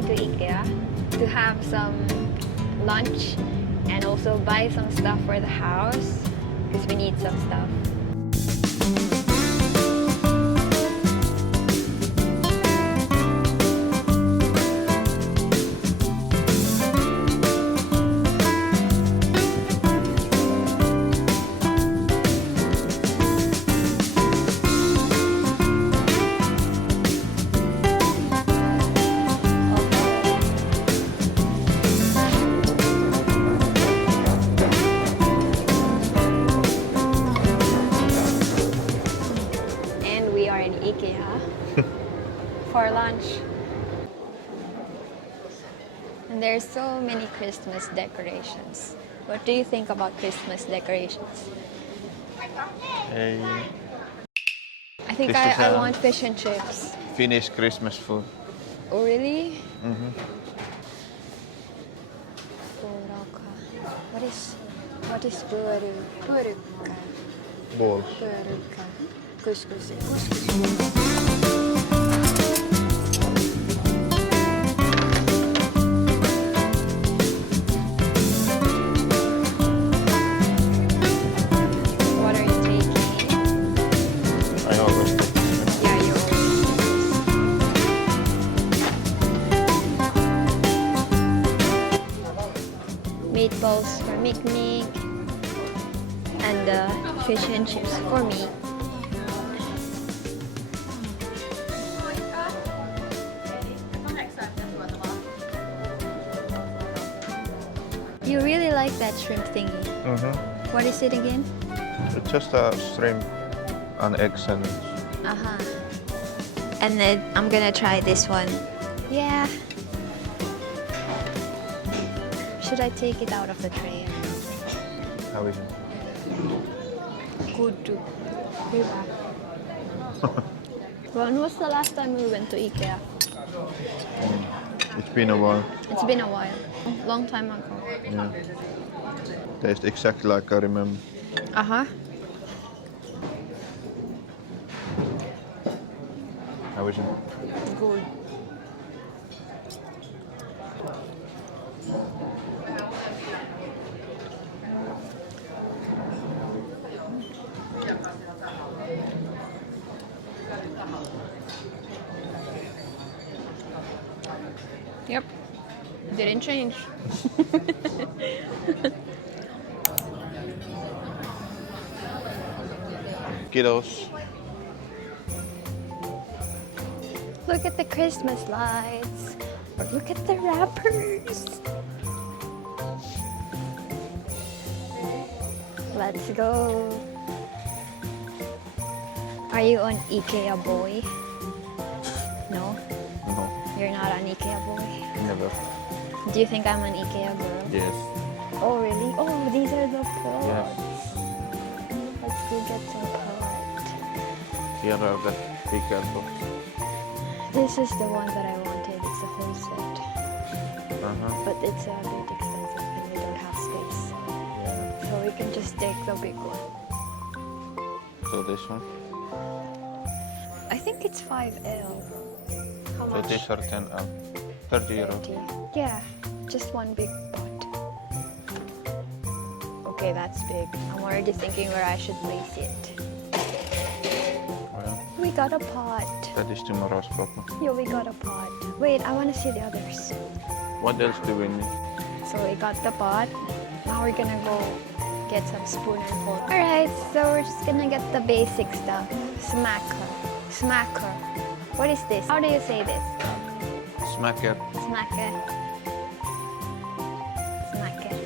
going to IKEA to have some lunch and also buy some stuff for the house because we need some stuff. We are in IKEA for lunch. And there's so many Christmas decorations. What do you think about Christmas decorations? I think I want fish and chips. Finnish Christmas food. Oh really? Mm-hmm. What is purukka? Balls. Purukka. Couscous. What are you taking? I always take this. Yeah, you always meatballs for Mick and fish and chips for me. You really like that shrimp thingy. Mm-hmm. What is it again? It's just a shrimp and egg sandwich. Uh-huh. And then I'm gonna try this one. Yeah. Should I take it out of the tray? How is it? Good too. When was the last time we went to IKEA? It's been a while. It's been a while. Long time ago. Yeah. Tastes exactly like I remember. Uh-huh. How is it? Good. Yep. Didn't change. Kiddos. Look at the Christmas lights. Look at the wrappers. Let's go. Are you an IKEA boy? No? No, You're not an IKEA boy? never. Do you think I'm an IKEA girl? Yes. Oh, really? Oh, these are the pots. Yes. Let's go get some pot. Here are the bigger box. This is the one that I wanted. It's a whole set. Uh-huh. But it's a bit expensive and we don't have space. Yeah. So we can just take the big one. So this one. I think it's 5L. How So much? these are 10 30 euro. 30. Yeah, just one big pot. Okay, that's big. I'm already thinking where I should place it. Well, We got a pot. that is tomorrow's problem. Yeah, we got a pot. Wait, I want to see the others. What else do we need? So we got the pot. Now we're gonna go get some spoon and fork. Alright, so we're just gonna get the basic stuff. Smacker. Smacker. What is this? How do you say this? Smacker. Smacker. Smacker.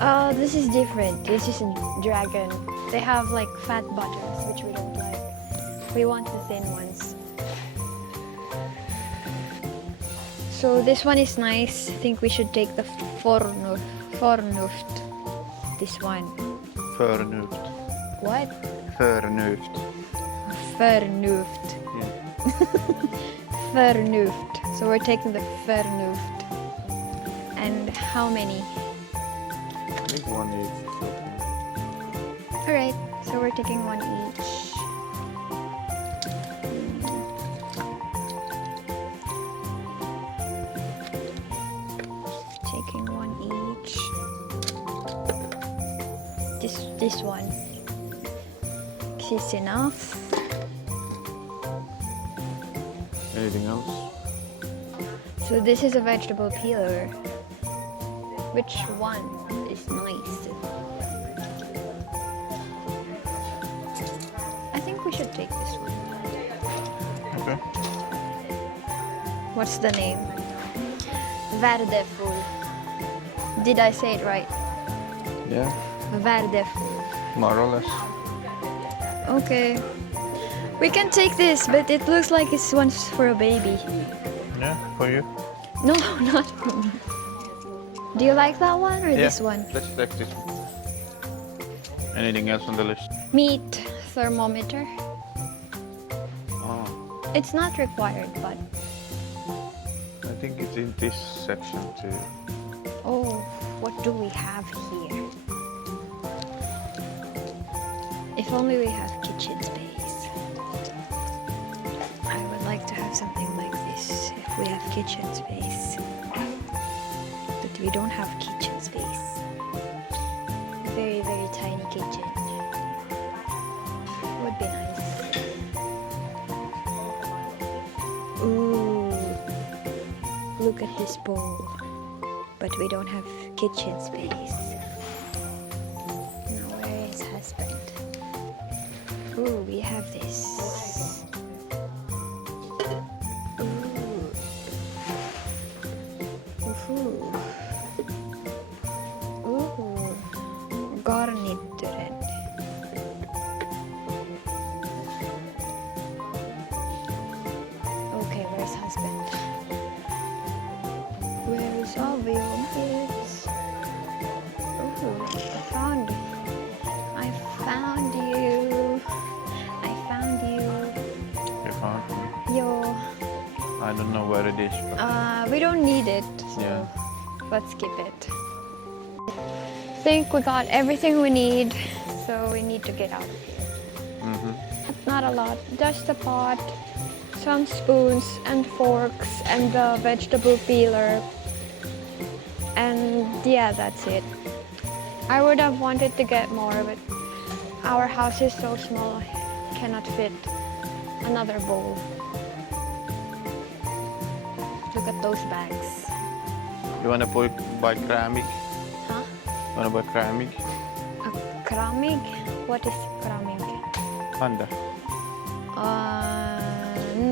Oh, this is different. This is a dragon. They have like fat buttons, which we don't like. We want the thin ones. So this one is nice. I think we should take the Fornuft. This one. Förnuft. What? Förnuft. Fornuft. Yeah. Fornuft. So we're taking the Fornuft. And how many? I think one each. Alright, so we're taking one each. this one. This is enough. Anything else? So this is a vegetable peeler. Which one is nice? I think we should take this one. Okay. What's the name? Värdeful. Did I say it right? Yeah, Värdeful. more or less. Okay. We can take this, but it looks like it's one for a baby. Yeah, for you. No, not for me. Do you like that one or this one? Let's take this one. Anything else on the list? Meat thermometer. Oh, It's not required, but I think it's in this section too. oh, what do we have here? If only we have kitchen space. I would like to have something like this if we have kitchen space. But we don't have kitchen space. Very, very tiny kitchen. Would be nice. Ooh, look at this bowl. But we don't have kitchen space. Now where is husband? Ooh, we have this. Ooh. Ooh. Garnituren. Okay, where's husband? Where is obvious? Ooh, I found you. I found you. You found me. Yo. I don't know where it is, but We don't need it, so Yeah. let's skip it. I think we got everything we need, so we need to get out of here. Not a lot, just a pot, some spoons and forks, and the vegetable peeler. And yeah, that's it. I would have wanted to get more, but our house is so small, I cannot fit another bowl. Look at those bags. you wanna buy kramig? Huh? Wanna buy kramig? A kramig? What is kramig? Panda.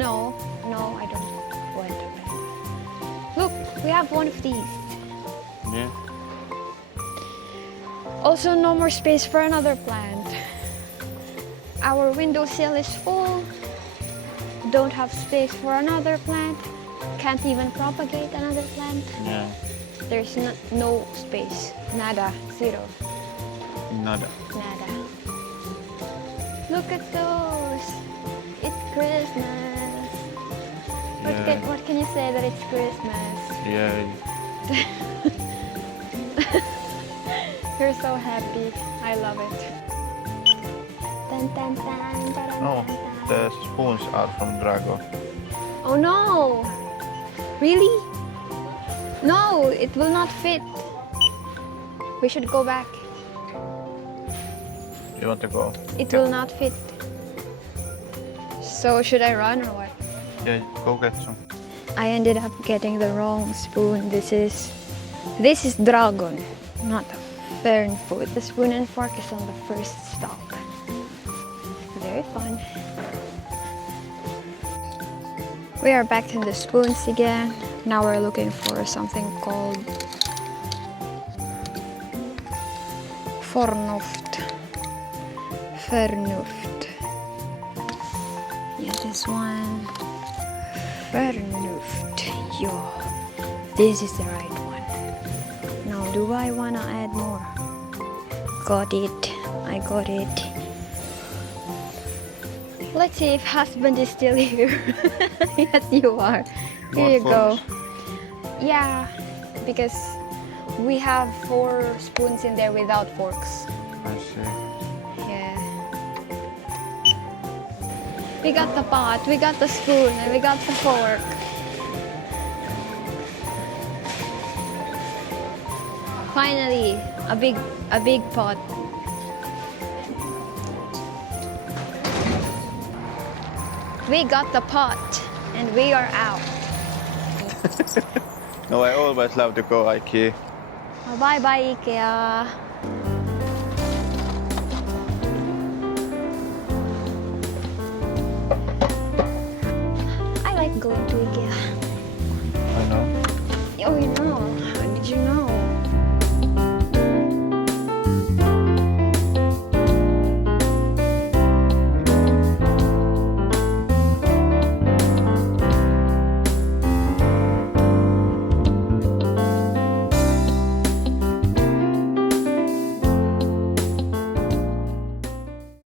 No, I don't want a panda. Look, we have one of these. Yeah. Also, no more space for another plant. Our windowsill is full. Don't have space for another plant. Can't even propagate another plant. Yeah. There's no space. Nada. Zero. Nada. Nada. Look at those. It's Christmas. Yeah. What can you say that it's Christmas? Yeah. You're so happy. I love it. Dun, dun, dun, dun, dun, Oh, dun, dun. the spoons are from Drago. Oh no! Really? No, it will not fit. We should go back. You want to go? It will not fit. So should I run or what? Yeah, go get some. I ended up getting the wrong spoon. This is dragon, not fern food. The spoon and fork is on the first stop. Very fun. We are back to the spoons again. Now we're looking for something called Fornuft. Yeah, this one. Vernuft. Yo, this is the right one. Now, do I wanna add more? Got it. I got it. Let's see if husband is still here. Yes, you are. Here More you go. forks? Yeah, because we have 4 spoons in there without forks. I see. Yeah. We got the pot, we got the spoon, and we got the fork. Finally, a big pot. We got the pot and we are out. No, I always love to go IKEA. Bye bye IKEA.